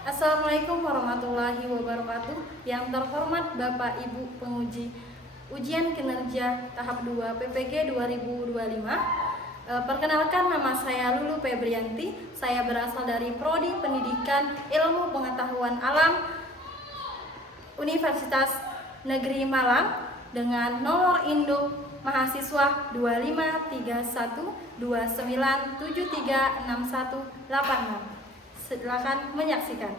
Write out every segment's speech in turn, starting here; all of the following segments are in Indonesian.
Assalamualaikum warahmatullahi wabarakatuh. Yang terhormat Bapak Ibu penguji ujian kinerja tahap 2 PPG 2025. Perkenalkan, nama saya Lulu Febrianti. Saya berasal dari Prodi Pendidikan Ilmu Pengetahuan Alam Universitas Negeri Malang dengan nomor induk mahasiswa 253129736186. Silakan menyaksikan.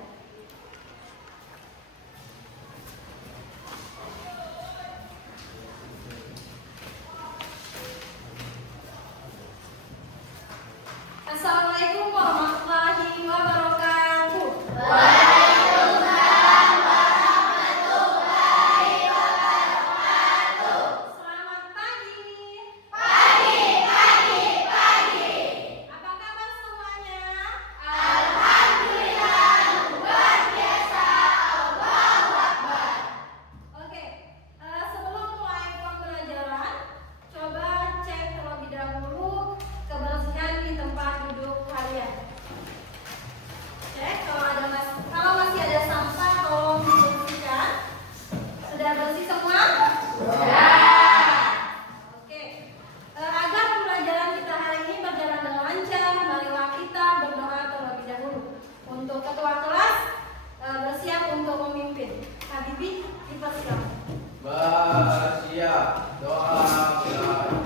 Assalamualaikum warahmatullahi wabarakatuh. Waalaikumsalam warahmatullahi wabarakatuh. Selamat pagi. Pagi. Apa kabar semuanya? Alhamdulillah luar biasa. Allahu Akbar. Oke, sebelum mulai pembelajaran, coba cek terlebih dahulu kebersihan di tempat duduk kalian. Cek kalau masih ada sampah, tolong dibersihkan. Sudah bersih semua? Oke. Agar pembelajaran kita hari ini berjalan dengan lancar, marilah kita berdoa terlebih dahulu. Untuk ketua kelas bersiap untuk memimpin. Habibie, dipersilakan. Bersiap, doa mulai.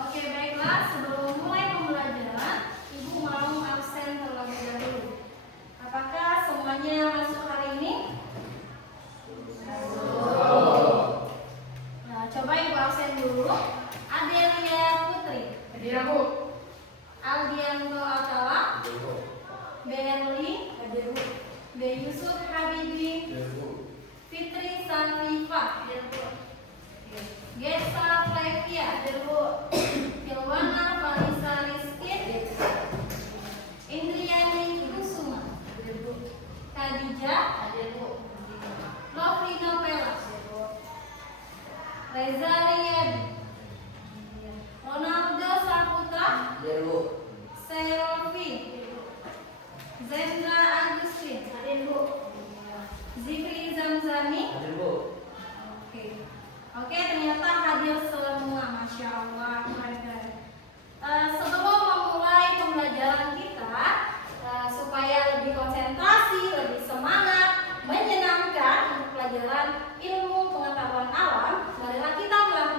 Oke, baiklah. Sebelum mulai pembelajaran, Ibu mau absen terlebih dahulu. Apakah semuanya masuk hari ini? Nah, coba Ibu absen dulu. Adelia Putri, Hadir Bu. Aldianto Atala, Berli, B. Yusuf Habibie, Hadir Bu. Fitri Sanlifa, Gesa Flavia, Ilwana Falisa Rizky, Indriani Kusuma, Khadijah, Lovely Novella, Reza Riyadi, Ronaldo Saputra, Hadir Bu. Selvi, Zendra Agustin, Zikri Zamzami. Hadir Bu. Oke, ternyata hadir semua, Masya Allah. Sebelum memulai pembelajaran kita, supaya lebih konsentrasi, lebih semangat, menyenangkan untuk pelajaran ilmu pengetahuan alam, marilah kita melakukan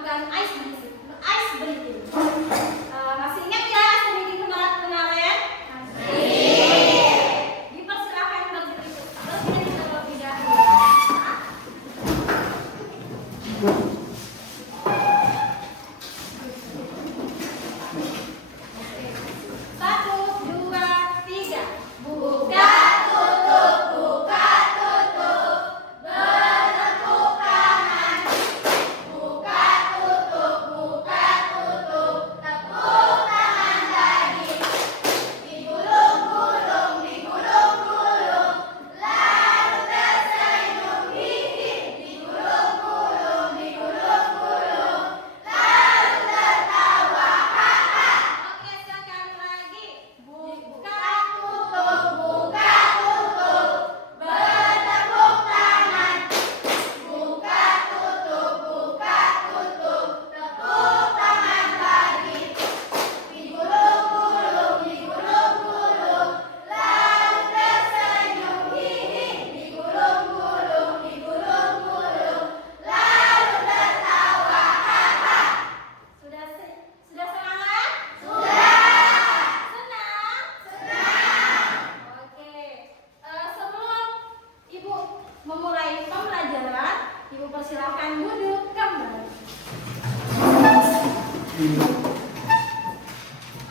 memulai pembelajaran, Ibu persilakan duduk kembali.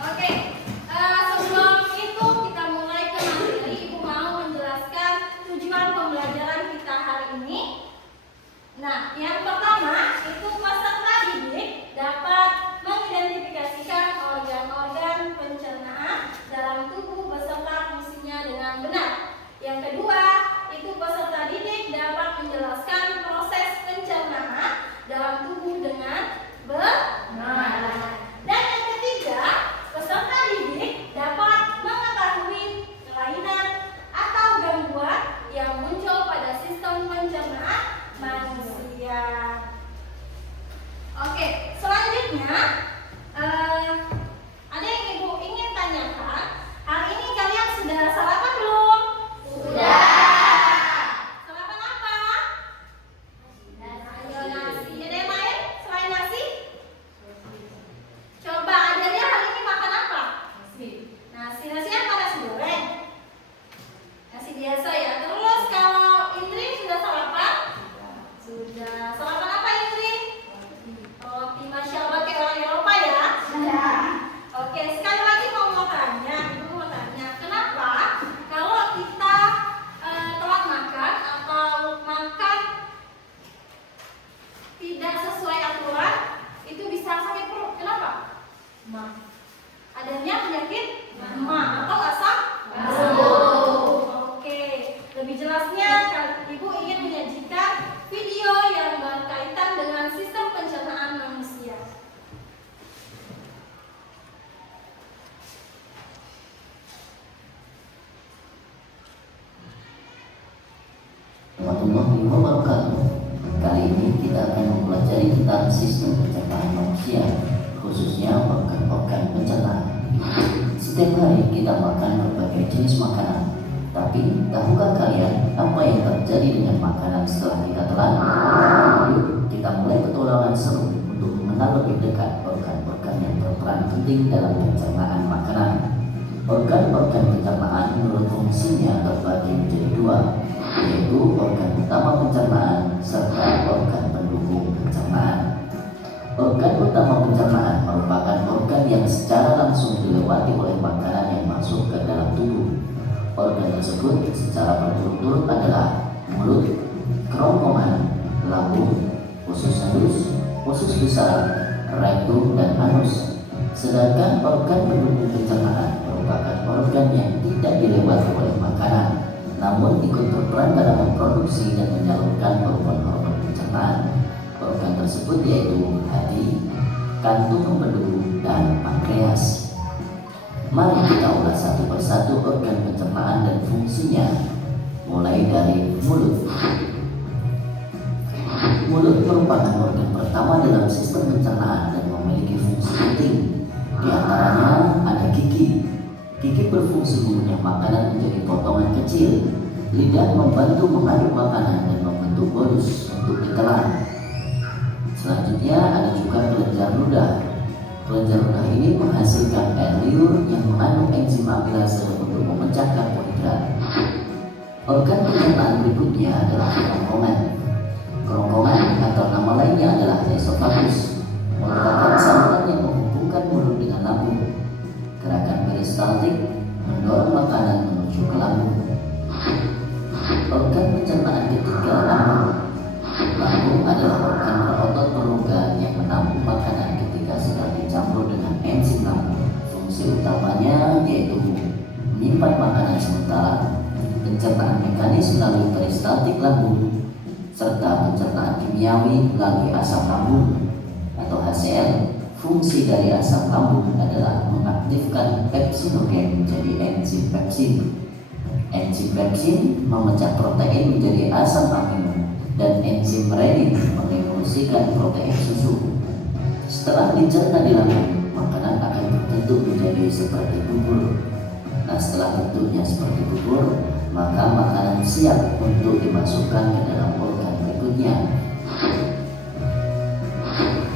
Oke, sebelum itu kita mulai ke materi. Ibu mau menjelaskan tujuan pembelajaran kita hari ini. Nah, yang pertama itu peserta didik dapat mengidentifikasikan organ-organ pencernaan dalam tubuh beserta fungsinya dengan benar. Yang kedua, itu peserta didik dapat menjelaskan proses pencernaan dalam tubuh dengan benar. Dan yang ketiga, peserta didik dapat mengetahui kelainan atau gangguan yang muncul pada sistem pencernaan manusia. Oke, selanjutnya ada yang Ibu ingin tanyakan. Hari ini kalian sudah sarapan belum? Sudah. Sarapan apa? Ayo nasi. Ada yang lain selain nasi? Coba Adelia hari ini makan apa? Nasi. Nasinya apa? Nasi goreng? Nasi biasa ya. Terus kalau Indri sudah sarapan? Sudah. Sarapan apa Indri? Roti. Masya Allah kayak orang Eropa ya? Sudah. Oke, sekali lagi mau tanya, Ibu mau tanya, kenapa kalau kita telat makan atau makan tidak sesuai aturan itu bisa sakit perut? Kenapa? Adanya penyakit atau asam lambung. Oke, lebih jelasnya Ibu ingin menyajikan video yang berkaitan dengan sistem pencernaan manusia. Warahmatullahi wabarakatuh. Kali ini kita akan mempelajari tentang sistem pencernaan manusia, khususnya organ-organ pencernaan. Setiap hari kita makan berbagai jenis makanan. Tapi tahukah kalian apa yang terjadi dengan makanan setelah kita telan? Yuk kita mulai petualangan seru untuk mengenal lebih dekat organ-organ yang berperan penting dalam pencernaan makanan. Organ-organ pencernaan menurut fungsinya terbagi menjadi dua, yaitu organ utama pencernaan serta organ pendukung pencernaan. Organ utama pencernaan merupakan organ yang secara langsung dilewati oleh makanan yang masuk ke dalam tubuh. Organ tersebut secara berturut-turut adalah mulut, kerongkongan, lambung, usus halus, usus besar, rektum, dan anus. Sedangkan organ pendukung pencernaan merupakan organ yang tidak dilewati oleh makanan, namun ikut berperan dalam memproduksi dan menyalurkan hormon-hormon pencernaan. Organ tersebut yaitu hati, kantung empedu, dan pankreas. Mari kita ulas satu persatu organ pencernaan dan fungsinya, mulai dari mulut. Mulut merupakan organ pertama dalam sistem pencernaan dan memiliki fungsi penting. Di antaranya ada gigi. Gigi berfungsi mengunyah makanan menjadi potongan kecil. Lidah membantu mengaduk makanan dan membentuk bolus untuk ditelan. Selanjutnya ada juga kelenjar ludah. Kelenjar ludah ini menghasilkan air liur yang mengandung enzim amilase untuk memecah karbohidrat. Organ pencernaan berikutnya adalah kerongkongan. Kerongkongan atau nama lainnya adalah esofagus, merupakan saluran yang menghubungkan mulut dengan lambung. Gerakan peristaltik mendorong makanan menuju ke lambung. Organ pencernaan ketiga lambung. Lambung adalah organ berotot perongga yang menampung makanan ketika sedang dicampur dengan enzim lambung. Fungsi utamanya yaitu menyimpan makanan sementara, pencernaan mekanis melalui peristaltik lambung, serta pencernaan kimiawi melalui asam lambung atau HCl. Fungsi dari asam lambung adalah mengaktifkan pepsinogen menjadi enzim pepsin. Enzim pepsin memecah protein menjadi asam amino, dan enzim renin mengevolusikan protein susu. Setelah dicerna di lambung, makanan akan berbentuk menjadi seperti bubur. Nah, setelah bentuknya seperti bubur, maka makanan siap untuk dimasukkan ke dalam organ berikutnya.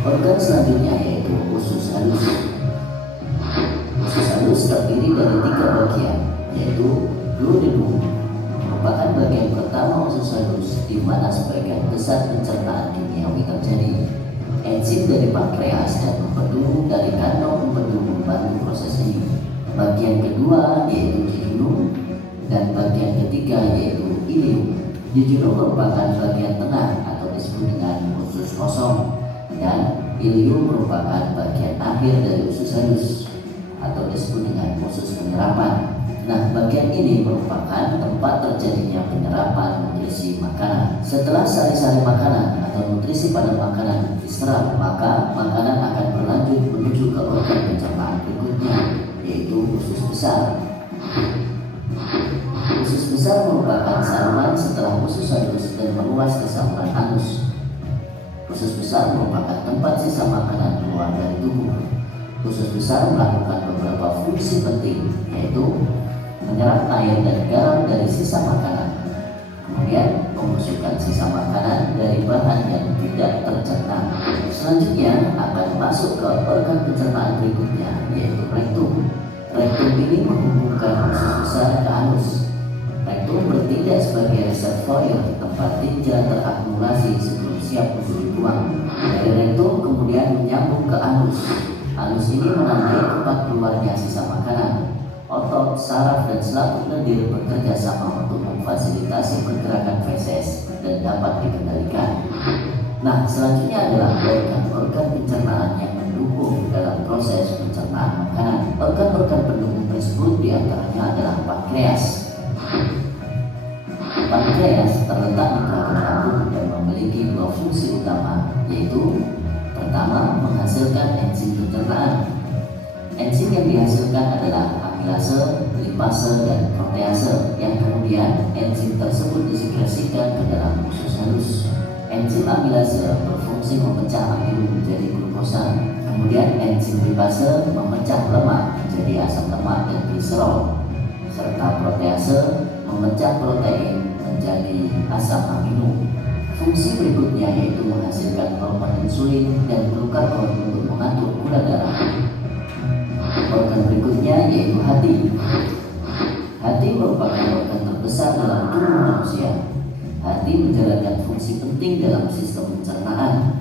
Organ selanjutnya yaitu usus halus. Usus halus terdiri dari 3 bagian, yaitu duodenum, merupakan bagian pertama usus halus di mana sebagian besar pencernaan kimiawi terjadi. Enzim dari pankreas dan empedu dari kantong empedu membantu proses ini. Bagian kedua yaitu jejunum dan bagian ketiga yaitu ilium. Jejunum merupakan bagian tengah atau disebut dengan usus kosong, dan ilium merupakan bagian akhir dari usus halus atau disebut dengan usus penyerapan. Nah, bagian ini merupakan tempat terjadinya penyerapan nutrisi makanan. Setelah sari-sari makanan atau nutrisi pada makanan diserap, maka makanan akan berlanjut menuju ke organ pencernaan berikutnya, yaitu usus besar. Usus besar merupakan saluran setelah usus halus dan meluas ke saluran anus. Usus besar merupakan tempat sisa makanan keluar dari tubuh. Usus besar melakukan beberapa fungsi penting, yaitu menyerap air dan garam dari sisa makanan, kemudian memasukkan sisa makanan dari bahan yang tidak tercerna. Selanjutnya akan masuk ke organ pencernaan berikutnya, yaitu rektum. Rektum ini menghubungkan usus besar ke anus. Rektum bertindak sebagai reservoir tempat tinja terakumulasi sebelum siap untuk dibuang. Dari rektum kemudian menyambung ke anus. Anus ini menandai tempat keluarnya sisa makanan. Otot, saraf, dan selaput lendir bekerja sama untuk memfasilitasi pergerakan feses dan dapat dikendalikan. Nah, selanjutnya adalah organ-organ pencernaan yang mendukung dalam proses pencernaan makanan. Organ-organ pendukung tersebut diantaranya adalah pankreas. Pankreas terletak di belakang lambung dan memiliki dua fungsi utama, yaitu pertama, menghasilkan enzim pencernaan. Enzim yang dihasilkan adalah amilase, lipase, dan protease, yang kemudian enzim tersebut disekresikan ke dalam usus halus. Enzim amilase berfungsi memecah amilum menjadi glukosa, kemudian enzim lipase memecah lemak menjadi asam lemak dan gliserol, serta protease memecah protein menjadi asam amino. Fungsi berikutnya yaitu menghasilkan hormon insulin dan glukagon untuk mengatur gula darah. Organ berikutnya yaitu hati. Hati merupakan organ terbesar dalam tubuh manusia. Hati menjalankan fungsi penting dalam sistem pencernaan.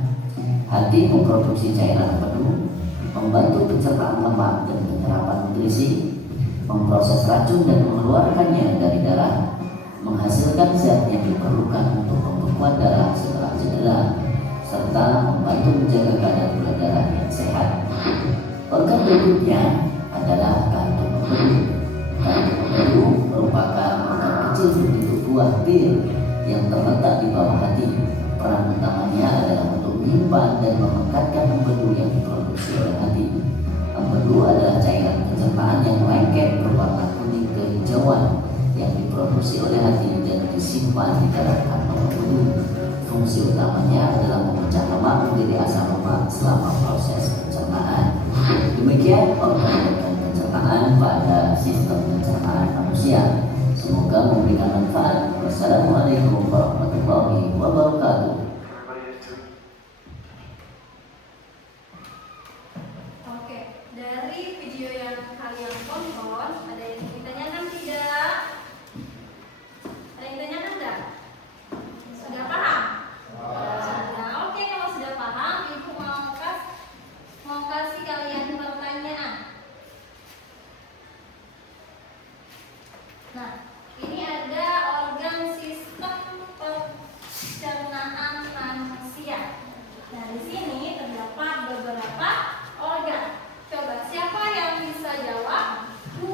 Hati memproduksi cairan empedu, membantu pencernaan lemak dan penyerapan nutrisi, memproses racun dan mengeluarkannya dari darah, menghasilkan zat yang diperlukan untuk pembekuan darah setelah cedera, serta membantu menjaga kadar gula darah yang sehat. Organ berikutnya adalah kantung empedu. Kantung empedu merupakan organ kecil berbentuk buah bir yang terletak di bawah hati. Peran utamanya adalah untuk menyimpan dan memekatkan empedu yang diproduksi oleh hati. Empedu adalah cairan pencernaan yang lengket berwarna kuning kehijauan yang diproduksi oleh hati dan disimpan di dalam kantong empedu. Fungsi utamanya adalah memecah lemak menjadi asam lemak selama proses pencernaan. Demikian organ-organ pencernaan pada sistem pencernaan manusia. Semoga memberikan manfaat. Wassalamualaikum warahmatullahi wabarakatuh. Oke, dari video yang kalian tonton, ada yang ditanyakan tidak? Ada yang ditanyakan tidak? Sudah paham? Sudah. Oke, kalau sudah paham, Ibu mau kasih kalian pertanyaan. Nah, ini ada organ sistem pencernaan manusia. Nah, di sini terdapat beberapa organ. Coba siapa yang bisa jawab? 2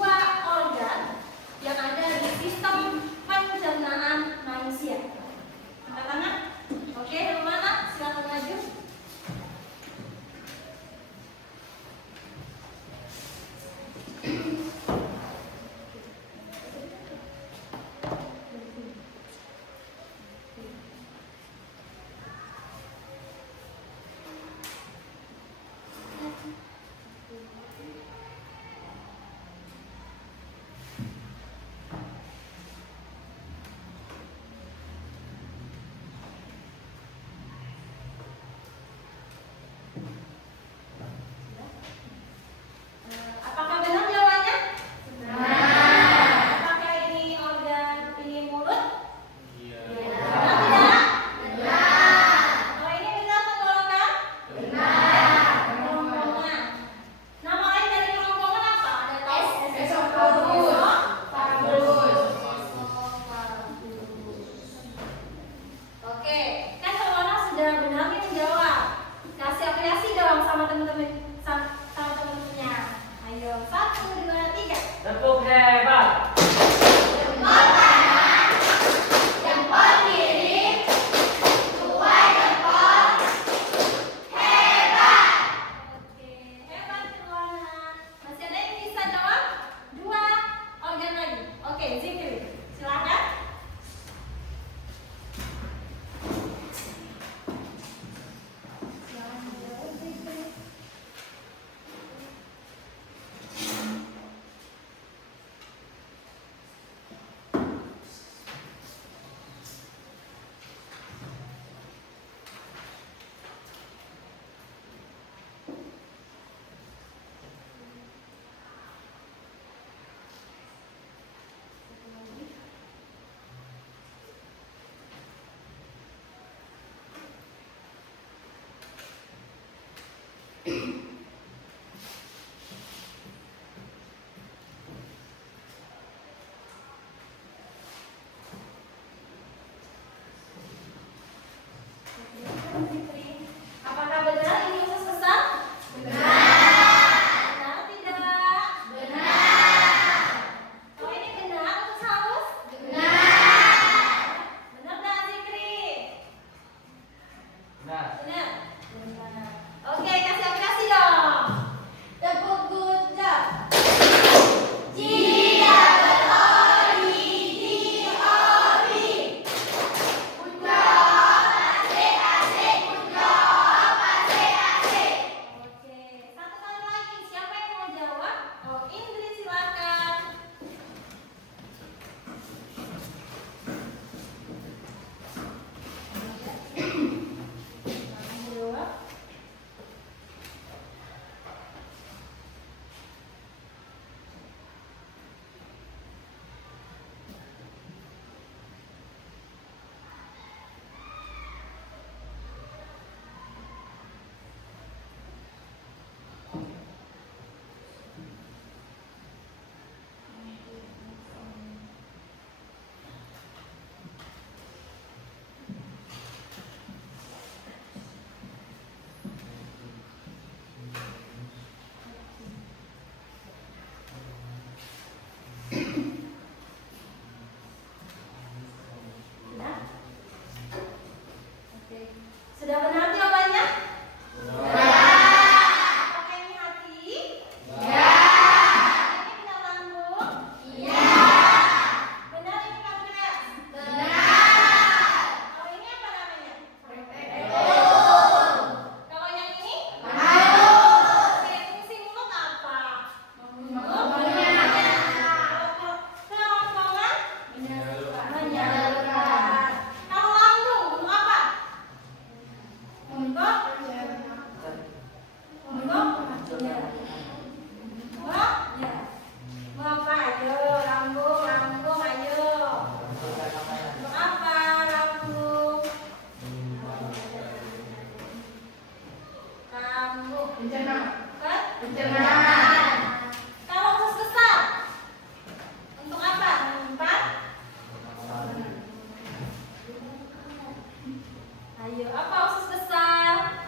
Ayo, apa usus besar?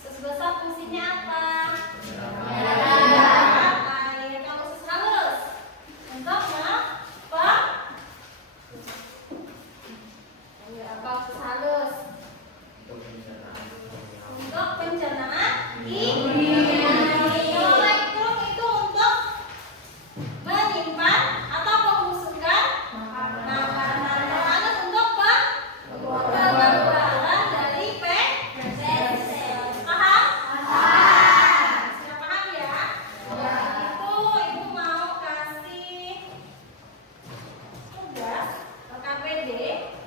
Usus besar fungsinya apa? Baik, yang usus halus untuk apa? Ayo, apa usus halus? Untuk pencernaan Rektum itu untuk menyimpan atau membusukkan makanan. Halus untuk pembuatan dari feses. Paham? Sudah paham ya? Ibu mau kasih tugas KPD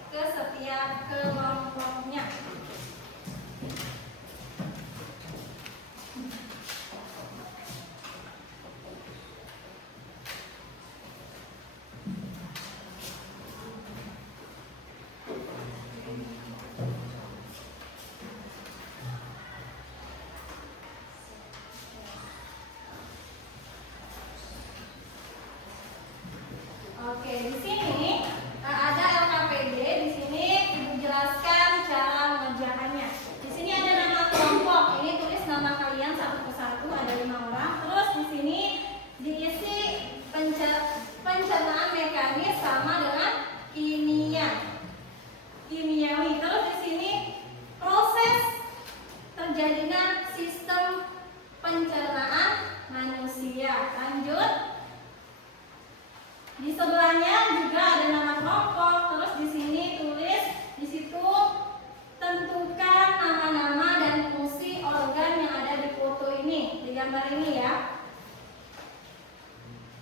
ke setiap kelompoknya. Oke, di sini ada LKPD. Di sini Ibu jelaskan cara mengerjakannya. Di sini ada nama kelompok. Ini tulis nama kalian satu persatu. Ada 5 orang. Terus di sini diisi pencernaan mekanis sama dengan kimiawi. Terus di sini proses terjadinya sistem pencernaan manusia. Lanjut. Di sebelahnya juga ada nama kelompok. Terus di sini tulis, di situ tentukan nama-nama dan fungsi organ yang ada di foto ini, di gambar ini ya.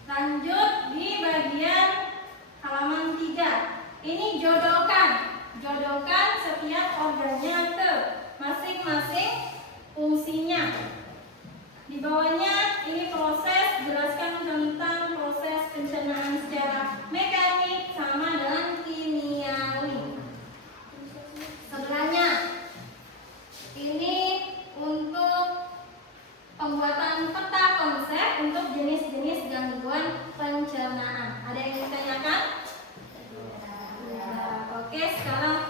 Lanjut di bagian halaman 3. Ini jodohkan setiap organnya ke masing-masing fungsinya. Di bawahnya ini proses, jelaskan tentang proses pencernaan secara mekanik sama dengan kimiawi. Sebelahnya ini untuk pembuatan peta konsep untuk jenis-jenis gangguan pencernaan. Ada yang ditanyakan? Oke, sekarang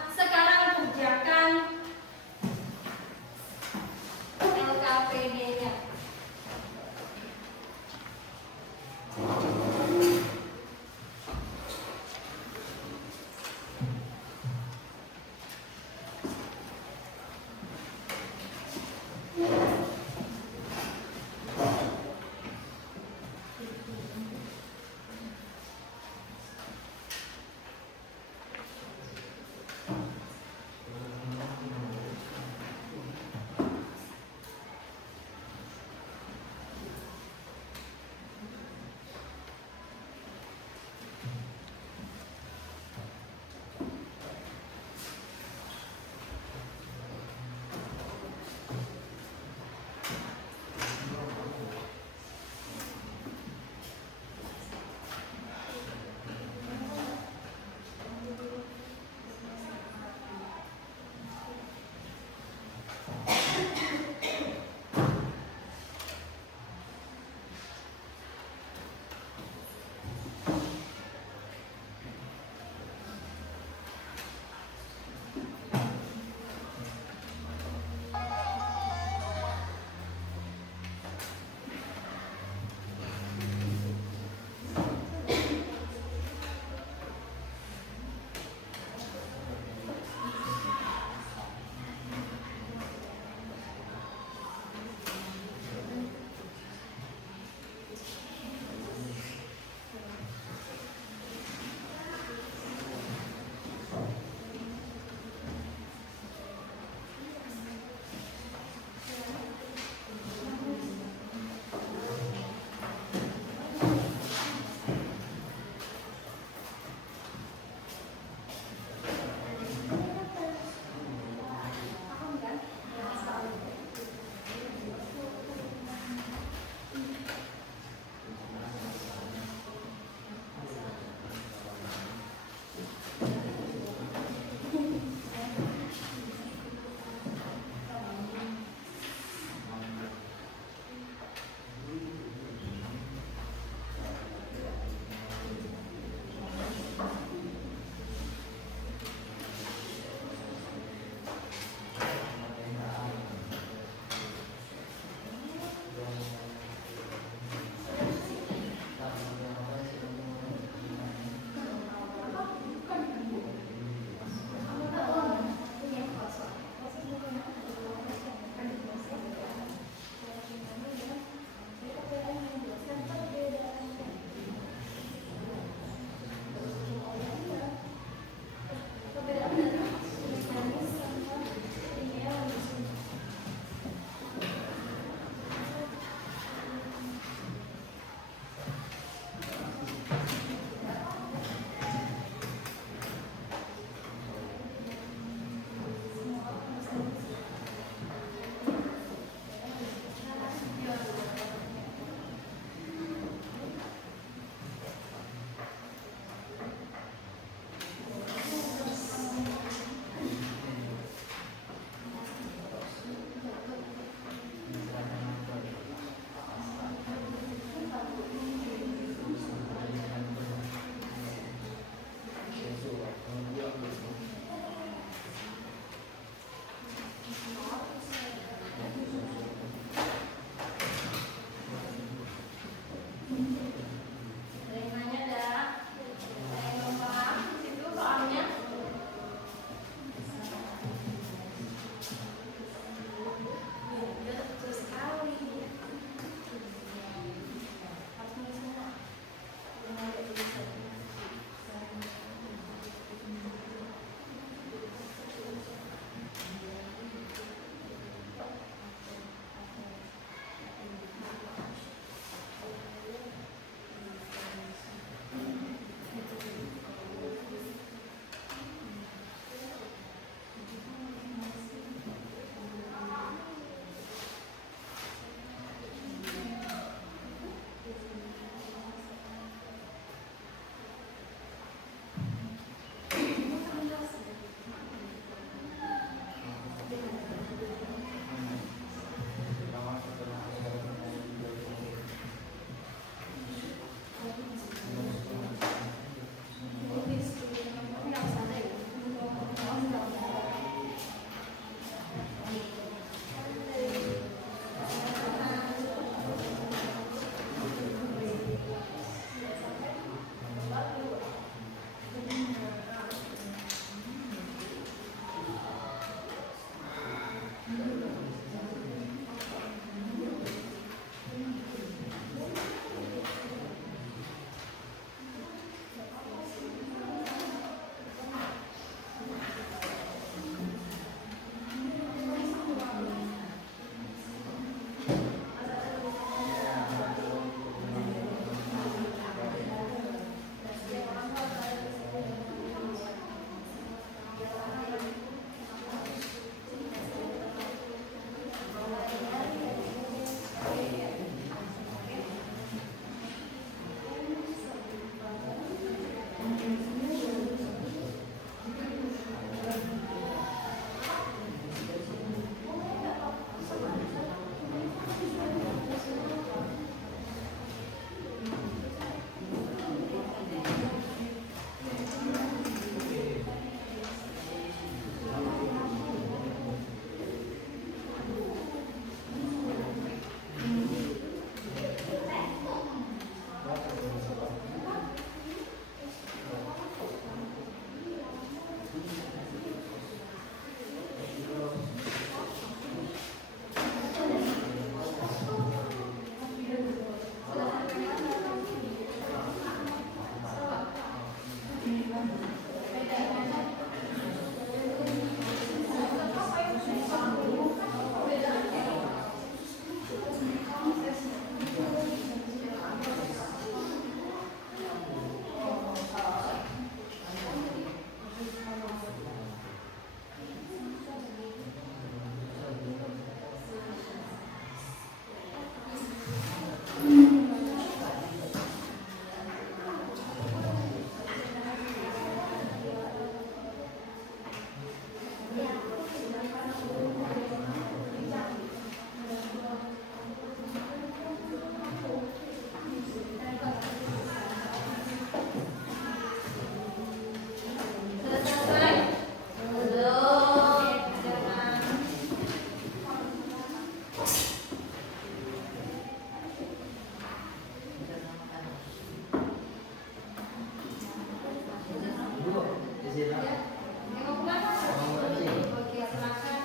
kerjakan LKPD-nya. Ya. Mau kemana? Oke, silakan.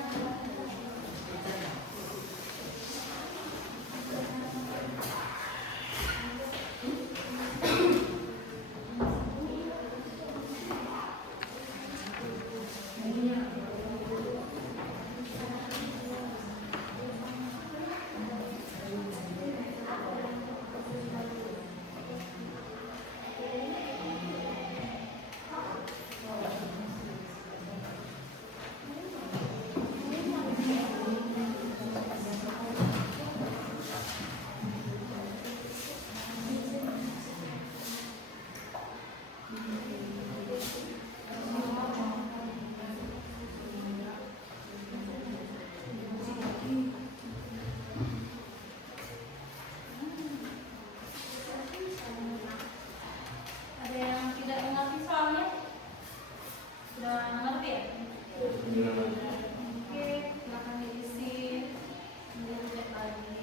Ada yang tidak mengerti soalnya? Sudah mengerti ya? Oke, silakan diisi. Kemudian cek lagi.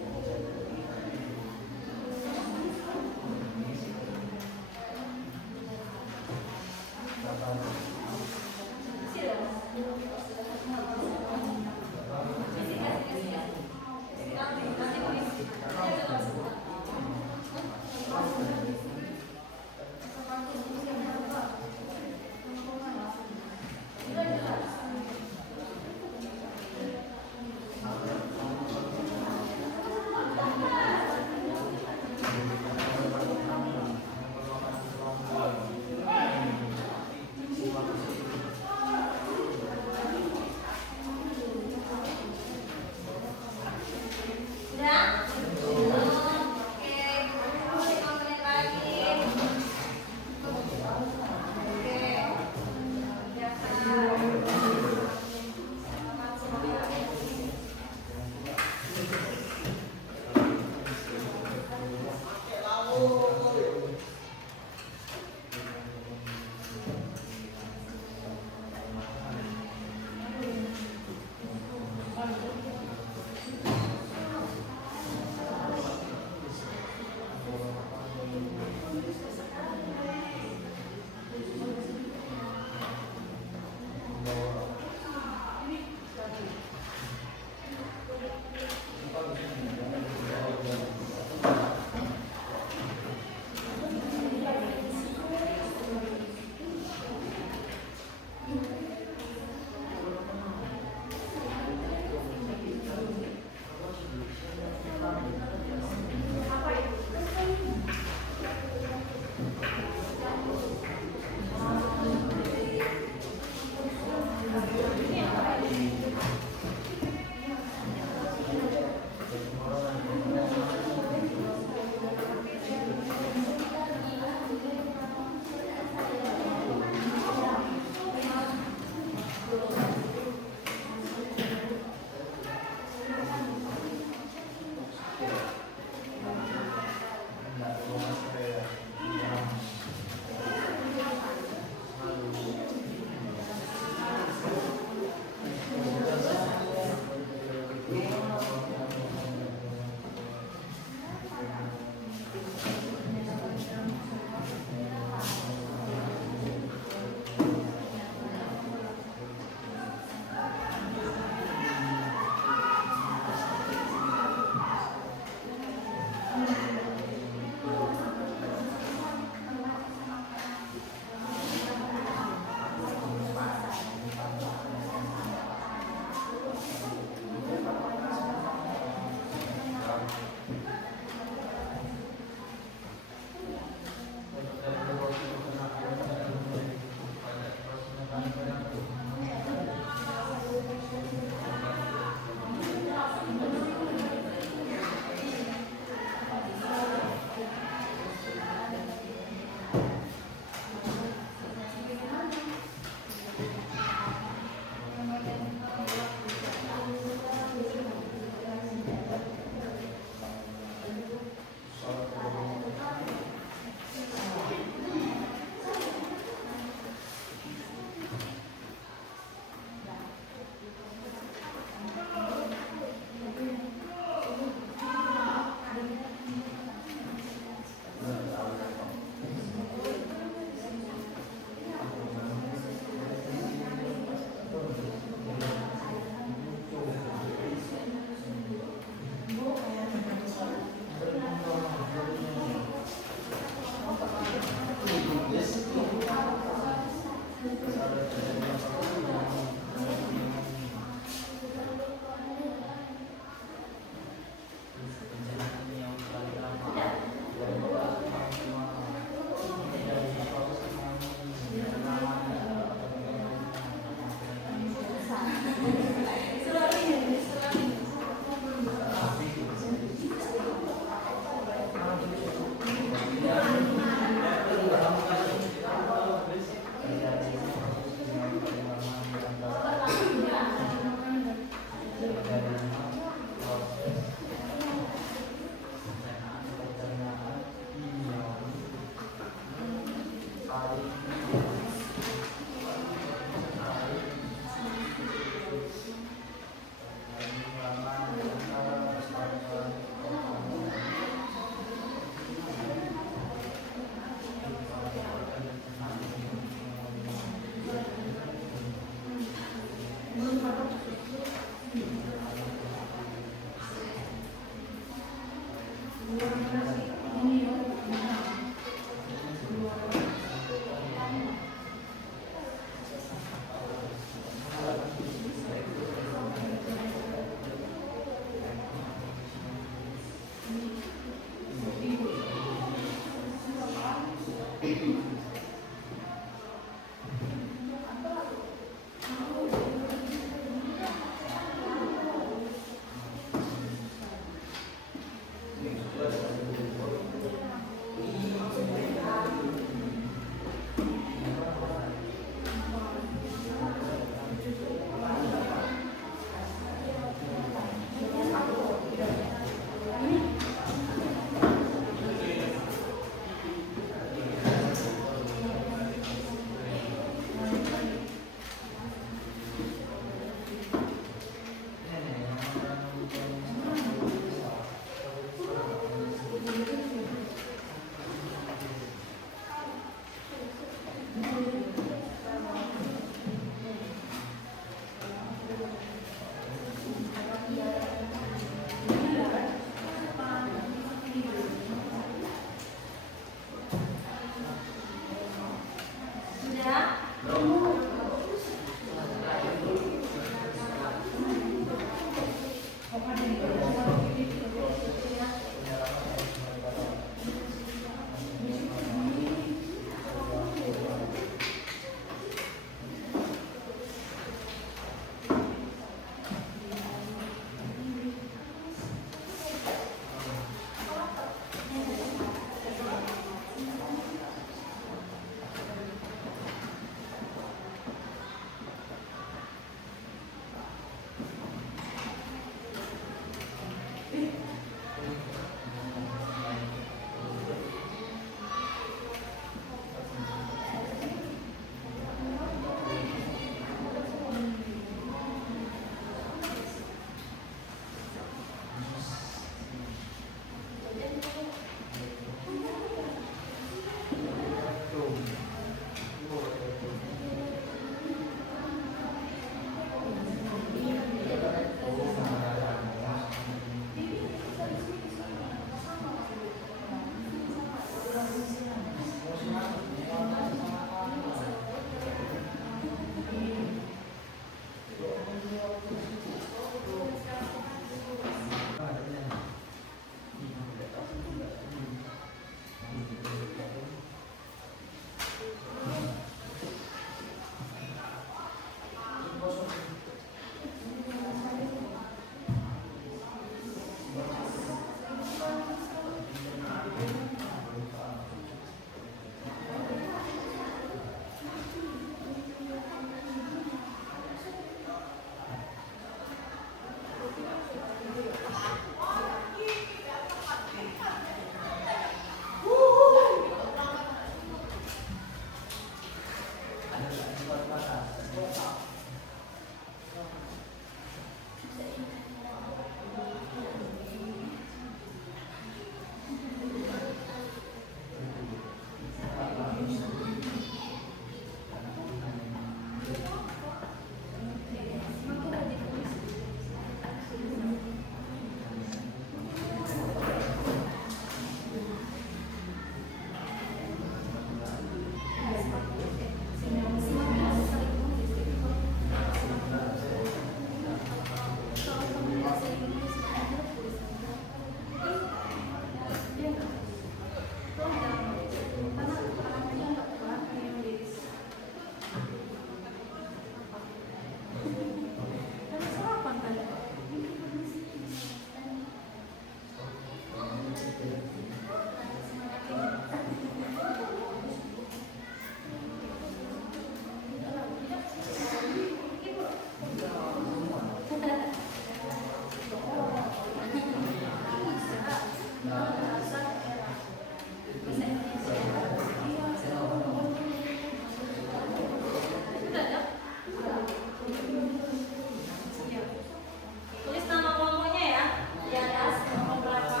Tulis nama kelompoknya ya di atas kelompok berapa.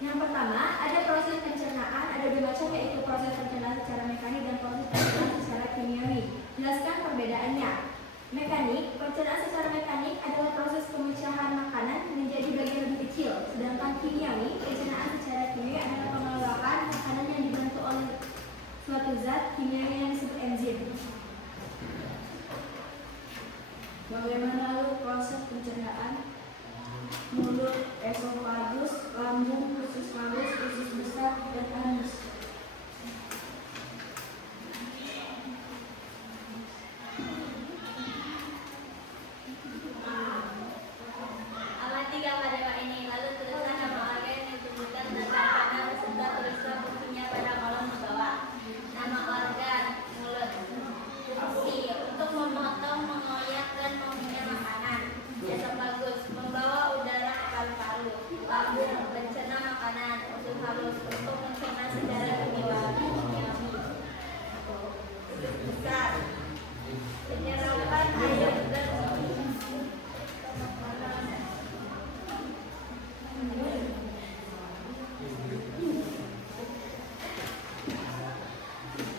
Yang pertama, ada proses pencernaan, ada dua macam, yaitu proses pencernaan secara mekanik dan proses pencernaan secara kimiawi. Jelaskan perbedaannya. Mekanik, pencernaan secara mekanik adalah proses pemecahan makanan menjadi bagian lebih kecil, sedangkan kimiawi, pencernaan secara kimiawi adalah pengelolaan makanan yang dibantu oleh esofagus, lambung, usus halus, usus besar, dan anus. Amati gambar dewa ini, lalu tuliskan nama organ yang disebutkan tanda panah beserta tuliskan fungsinya pada kolom di bawah. Nama organ, mulut. Fungsi, untuk memotong, mengoyak, dan mengunyah makanan. Esofagus, membawa udara ke paru-paru. Lambung, mencerna makanan. Usus halus, untuk mencerna secara kimiawi. Besar, menyerapkan air dan mengeluarkan feses.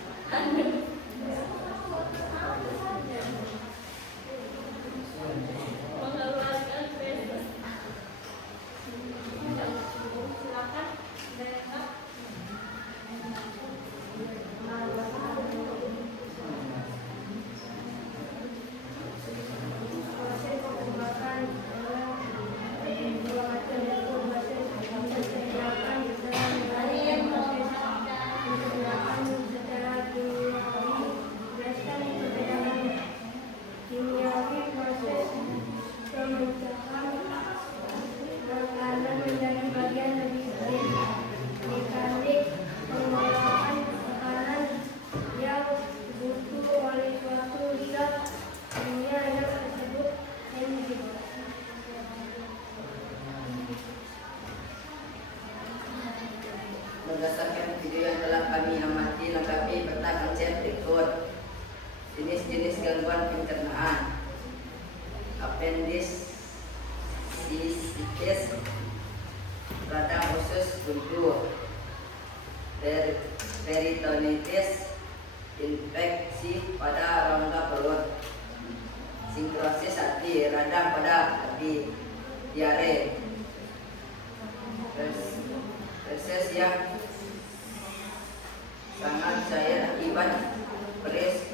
Silakan Mbak. Proses pembuatan adalah dua macam, yaitu proses pencernaan secara mekanik dan proses pencernaan secara kimiawi. Jelaskan perbedaan kimiawi. Proses pemecahan makanan menjadi bagian lebih baik. Mekanik, pengolahan makanan yang butuh oleh suatu zat kimia yang disebut enzim. Berdasarkan video yang telah kami amati, lengkapi peta konsep berikut. Jenis-jenis gangguan pencernaan: appendicitis, radang usus buntu; peritonitis, infeksi pada rongga perut; sinkrosis hati, radang pada hati; diare; feses yang sangat cair akibat beres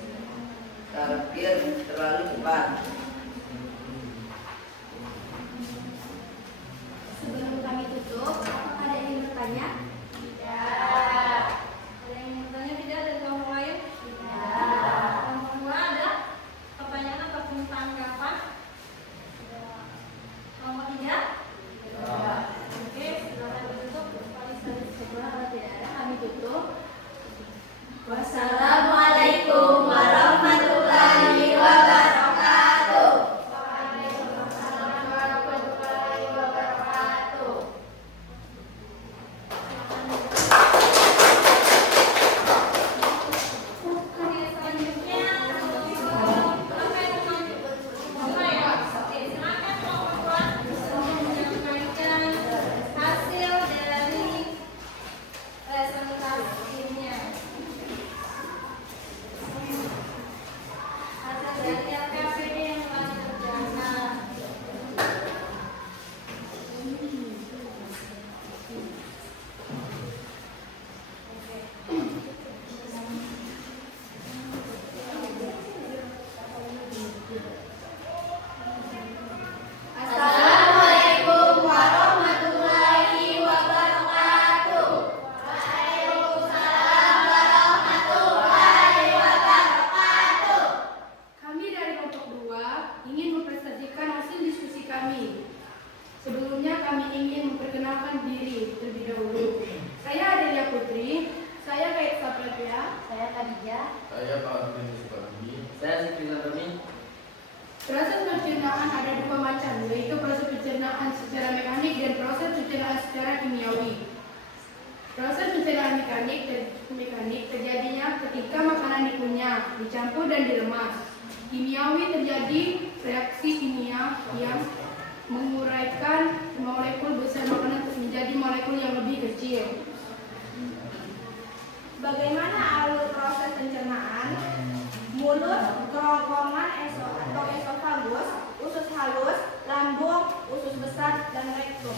terakhir terlalu cepat. Sebelum kami tutup, apakah ada yang ingin bertanya? Tidak. Ada yang ingin bertanya tidak dari kelompok lain? Tidak. Kelompok dua ada pertanyaan ataupun tanggapan? Kelompok tiga? Tidak. Oke, silakan ditutup. Kalau tidak ada, kami tutup. Wassalamualaikum warahmatullahi wabarakatuh. Oke, selanjutnya apa yang Bapak ya? Oke, silakan kelompok dua menyampaikan hasil dari presentasinya. Hasil dari LKPD yang telah dikerjakan. Assalamualaikum warahmatullahi wabarakatuh. Waalaikumsalam warahmatullahi wabarakatuh. Kami dari kelompok 2 ingin mempresentasikan hasil diskusi kami. Sebelumnya kami ingin memperkenalkan diri terlebih dahulu. Saya Adelia Putri, saya Kait Sapratia, Saya Khadijah. Saya Pak Arvin Sukardi. Saya Siti Lantoni. Proses pencernaan ada dua macam, yaitu proses pencernaan secara mekanik dan proses pencernaan secara kimiawi. Proses pencernaan mekanik terjadinya ketika makanan dikunyah, dicampur dan diremas. Kimiawi terjadi reaksi kimia yang menguraikan molekul besar makanan menjadi molekul yang lebih kecil. Bagaimana alur proses pencernaan? Mulut, kerongkongan atau esofagus, usus halus, lambung, usus besar, dan rektum.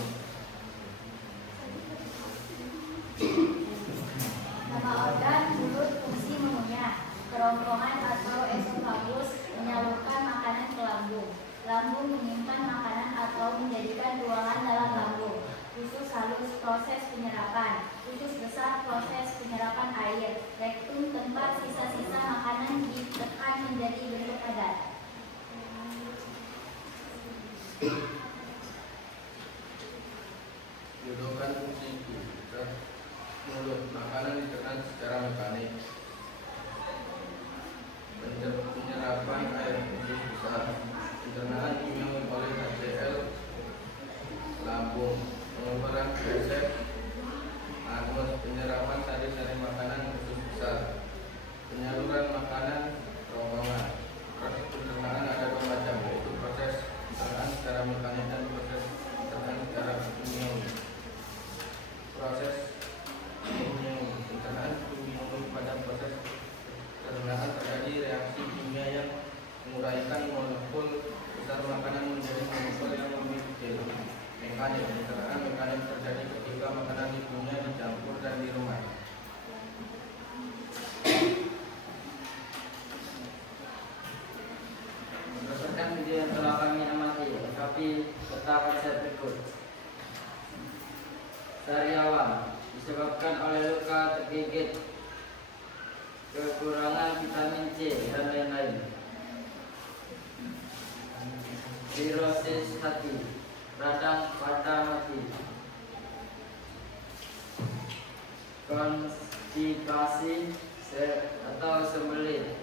Nama organ mulut fungsi mengunyah, kerongkongan atau esofagus menyalurkan makanan ke lambung, lambung menyimpan makanan atau menjadikan ruangan dalam lambung, usus halus proses penyerapan, usus besar proses penyerapan air, rektum tempat sisa-sisa makanan ditekan menjadi bentuk padat. Jodohkan fungsi mulut, makanan ditekan secara mekanik. Penyerapan air usus besar, pencernaan kimiawi oleh HCl lambung, pengeluaran resep anus, penyerapan sari-sari makanan usus besar, penyaluran makanan ronggongan. Proses pencernaan ada dua macam, yaitu proses pencernaan secara mekanik dan proses pencernaan secara kimiawi. Proses kimiawi, pencernaan kimiawi pada proses pencernaan terjadi reaksi kimia yang menguraikan molekul besar makanan menjadi molekul yang lebih kecil. Mekanik, pencernaan mekanik terjadi ketika makanan dipunya, dicampur dan diremas. Berdasarkan video yang telah kami amati, lengkapi peta konsep berikut. Sariawan disebabkan oleh luka tergigit, kekurangan vitamin C dan lain-lain. Sirosis hati, radang pada hati. Konstipasi atau sembelit,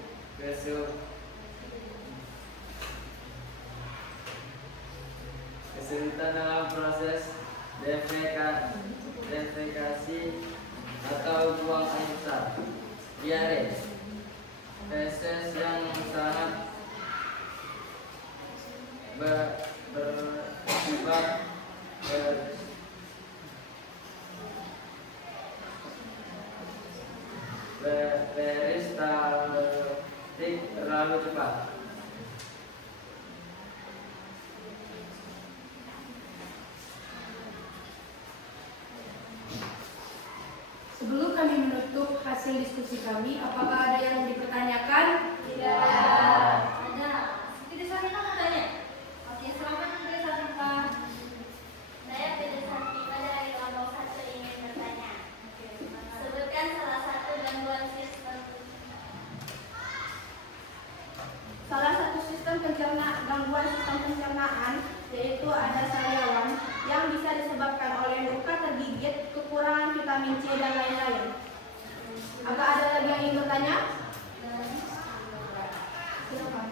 kesulitan dalam proses defekasi atau buang air besar. Diare, feses yang sangat bersifat peristaltik terlalu cepat. Sebelum kami menutup hasil diskusi kami, apakah ada yang dipertanyakan? Ada. Tidak Sartika mau tanya? Oke, silakan Tidak Sartika. Saya Tidak Sartika dari kelompok 1 ingin bertanya. Sebutkan salah satu gangguan sistem. Salah satu gangguan sistem pencernaan yaitu ada sariawan yang bisa disebabkan oleh luka tergigit, kekurangan vitamin C dan lain-lain. Apa ada lagi yang ingin bertanya? Silakan.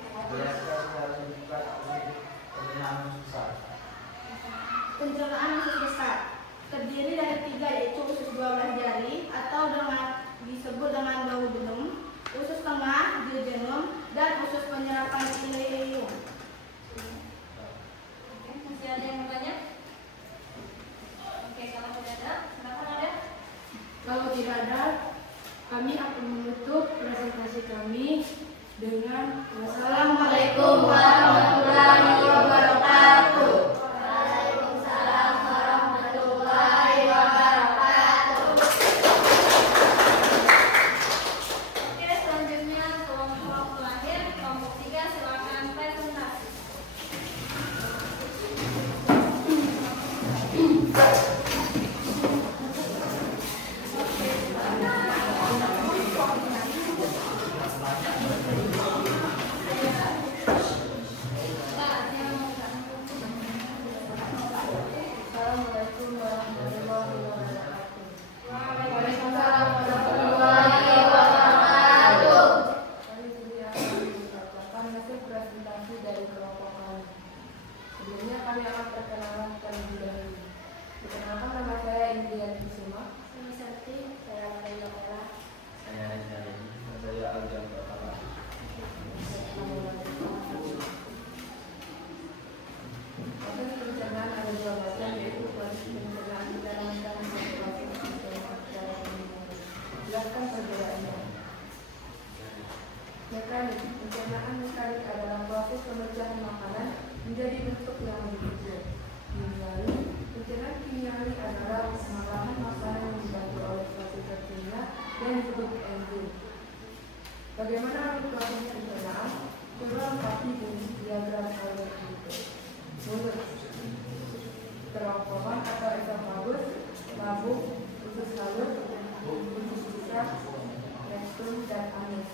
Pencernaan usus besar terdiri dari 3, yaitu usus 12 jari atau disebut dengan duodenum, usus tengah jejunum, dan usus penyerapan ileum. Oke, masih ada yang bertanya? Oke, kalau tidak ada, silakan ada. Kalau tidak ada, kami akan menutup presentasi kami dengan Wassalamualaikum warahmatullahi wabarakatuh. Waalaikumsalam warahmatullahi wabarakatuh. Oke, selanjutnya kelompok terakhir, kelompok 3, silakan presentasi. Assalamualaikum warahmatullahi wabarakatuh. Waalaikumsalam warahmatullahi wabarakatuh. Kami juga akan membacakan hasil presentasi dari kelompok kami. Sebelumnya kami akan perkenalan terlebih dahulu. Perkenalkan, nama saya Indrian Kusuma. Saya Sarti, saya Maria Mela. Saya Rizal, saya Aljan Pratama. Proses pencernaan ada dua macam, yaitu proses pencernaan secara mekanik dan proses pencernaan secara kimia. Jelaskan perbedaannya. Mekanik, pencernaan mekanik adalah proses pemecahan makanan menjadi bentuk yang lebih kecil. Kimiawi, pencernaan kimiawi adalah pengolahan makanan yang dibantu oleh proses kimia yang disebut enzim. Bagaimana proses pencernaan? Coba lengkapi dengan diagram kalian berikut. Mulut. terowongan atau esofagus, lambung, usus halus, usus sisa, rektum, dan anus.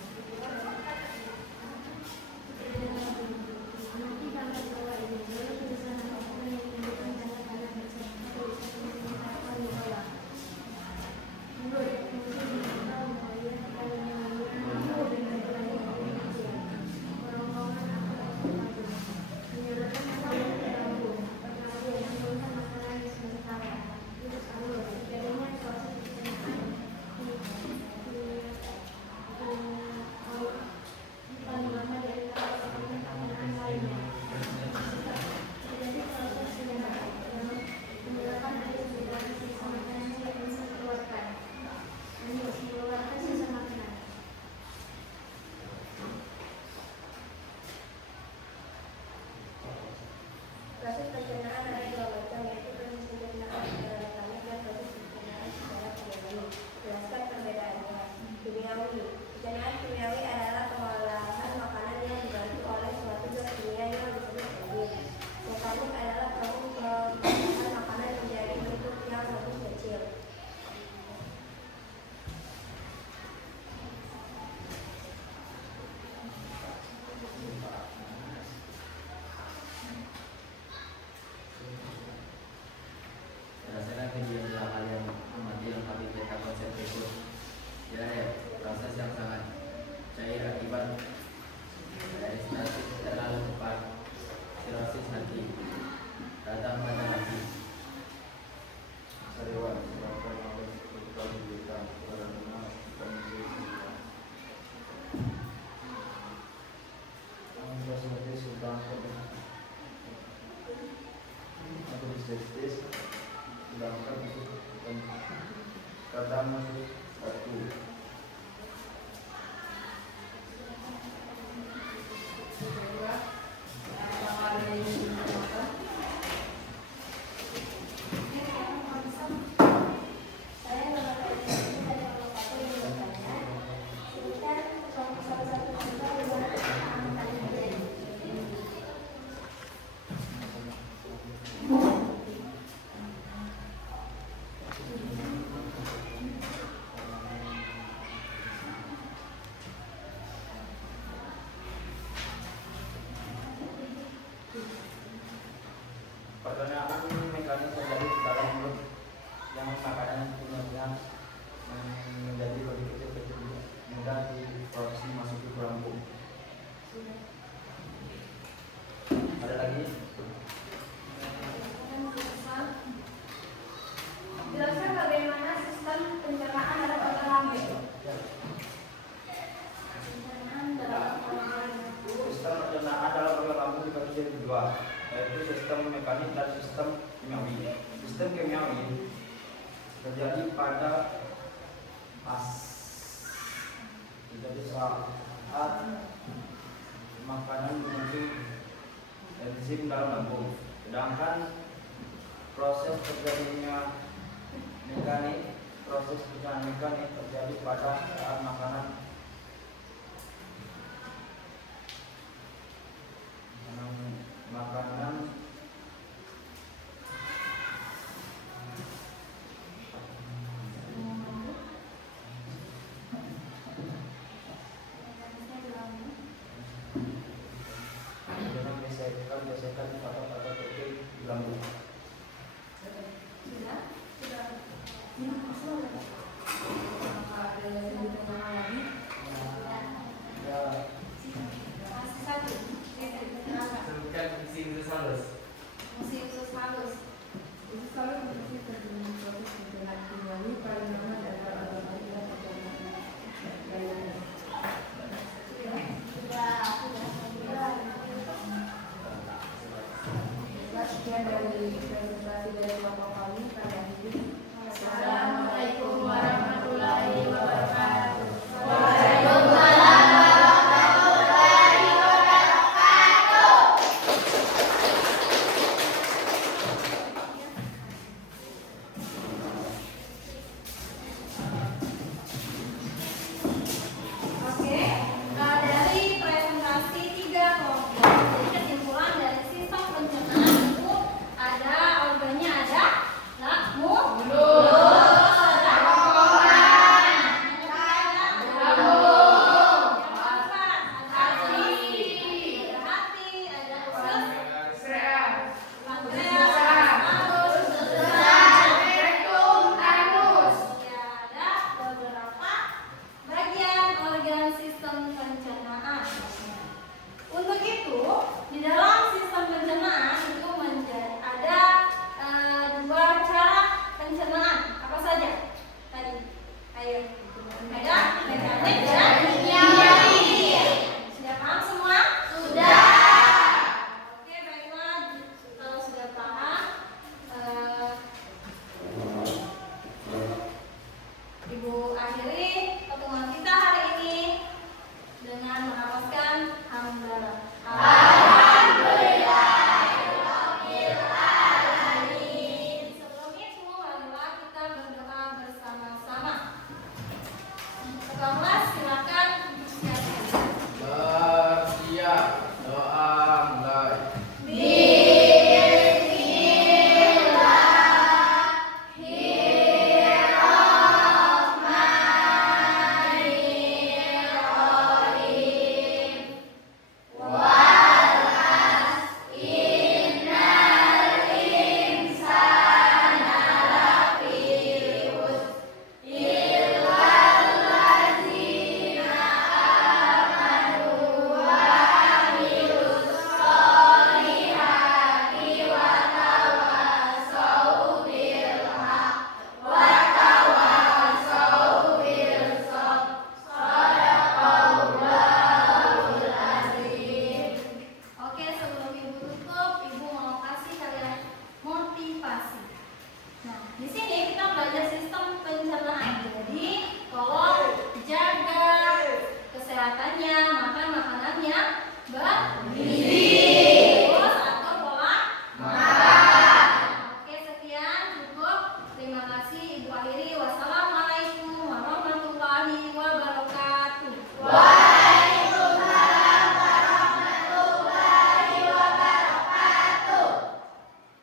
Proses pencernaan ada dua macam, yaitu proses pencernaan secara mekanik dan proses pencernaan secara kimiawi. Jelaskan perbedaannya. Kimiawi. Pencernaan kimiawi adalah pengolahan makanan yang dibantu oleh suatu zat kimia yang disebut enzim. Mekanik adalah proses pembuatan makanan menjadi bentuk yang lebih kecil. Berdasarkan kajian dua hal yang amati lengkapi tentang konsep berikut. Ya, proses yang sangat cair akibat dari stasis terlalu cepat, sirosis hati, datang pada hati. Sarewan silakan harus berkata diberikan karena kondisi Anda sebagai sedang atau bisnis sedangkan untuk kadang satu Saya mengatakan ini dari lokasi yang bertanya. Sekitar salah satu contoh di mana akan terjadi. Perkenaan mekanis terjadi di dalam mulut yang makanan punya menjadi lebih kecil mudah diproduksi masuk ke lambung. Ada lagi? Jelaskan bagaimana sistem pencernaan dalam organ lambung. Sistem pencernaan dalam organ lambung dibagi jadi dua, yaitu sistem mekanik dan sistem kimiawi. Sistem kimiawi terjadi pada saat makanan menuju enzim dalam lambung. Sedangkan proses terjadinya proses pencernaan mekanik terjadi pada saat makanan